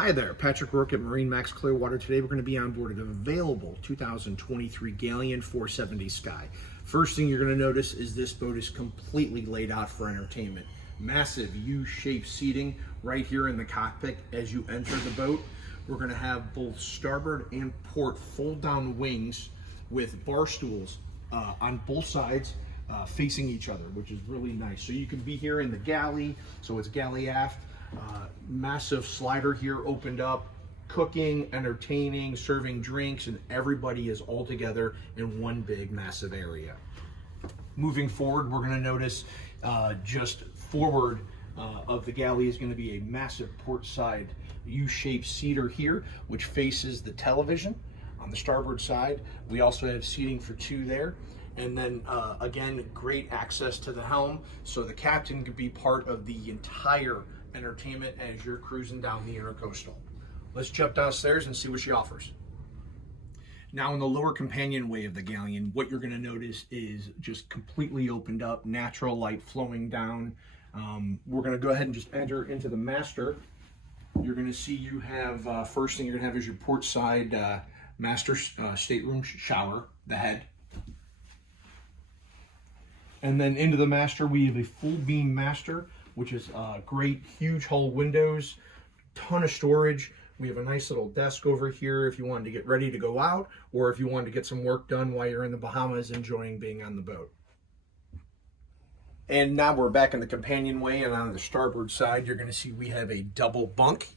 Hi there, Patrick Rourke at MarineMax Clearwater. Today we're going to be on board an available 2023 Galeon 470 Sky. First thing you're going to notice is this boat is completely laid out for entertainment. Massive U-shaped seating right here in the cockpit as you enter the boat. We're going to have both starboard and port fold-down wings with bar stools on both sides facing each other, which is really nice. So you can be here in the galley, so it's galley aft. Massive slider here opened up, cooking, entertaining, serving drinks, and everybody is all together in one big massive area. Moving forward, we're going to notice just forward of the galley is going to be a massive port side U-shaped seater here, which faces the television on the starboard side. We also have seating for two there. And then again, great access to the helm, so the captain could be part of the entire entertainment as you're cruising down the intercoastal. Let's jump downstairs and see what she offers. Now in the lower companionway of the Galeon, what you're going to notice is just completely opened up, natural light flowing down. We're going to go ahead and just enter into the master. You're going to see you have, first thing you're going to have is your port side master stateroom shower, the head. And then into the master, we have a full beam master, which is great, huge hull windows, ton of storage. We have a nice little desk over here if you wanted to get ready to go out, or if you wanted to get some work done while you're in the Bahamas enjoying being on the boat. And now we're back in the companionway, and on the starboard side, you're going to see we have a double bunk.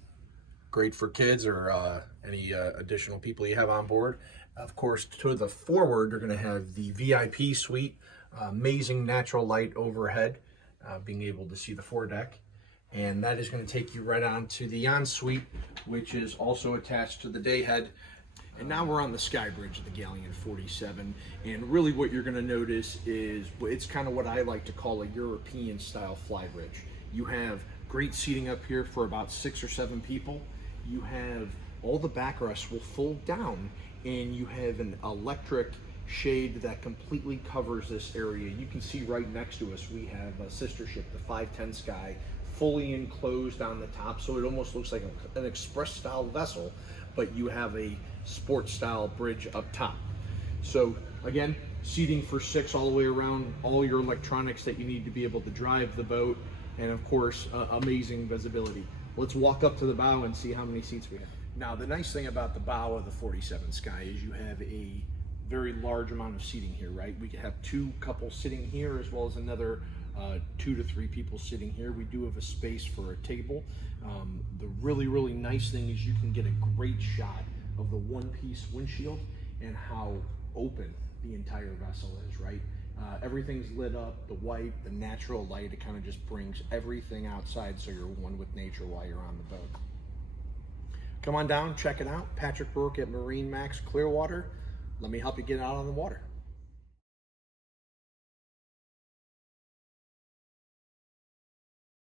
Great for kids or any additional people you have on board. Of course, to the forward, you're going to have the VIP suite, amazing natural light overhead, being able to see the foredeck. And that is going to take you right on to the ensuite, which is also attached to the day head. And now we're on the Skybridge of the Galeon 47. And really what you're going to notice is, it's kind of what I like to call a European style flybridge. You have great seating up here for about 6 or 7 people. You have all the backrests will fold down, and you have an electric shade that completely covers this area. You can see right next to us we have a sister ship, the 510 Sky, fully enclosed on the top, so it almost looks like an express style vessel, but you have a sport style bridge up top. So again, seating for 6 all the way around, all your electronics that you need to be able to drive the boat, and of course amazing visibility. Let's walk up to the bow and see how many seats we have. Now the nice thing about the bow of the 47 Sky is you have a very large amount of seating here, right? We could have 2 couples sitting here as well as another 2 to 3 people sitting here. We do have a space for a table. The really nice thing is you can get a great shot of the one-piece windshield and how open the entire vessel is, right? Everything's lit up, the white, the natural light, it kind of just brings everything outside so you're one with nature while you're on the boat. Come on down, check it out. Patrick Rourke at MarineMax Clearwater. Let me help you get out on the water.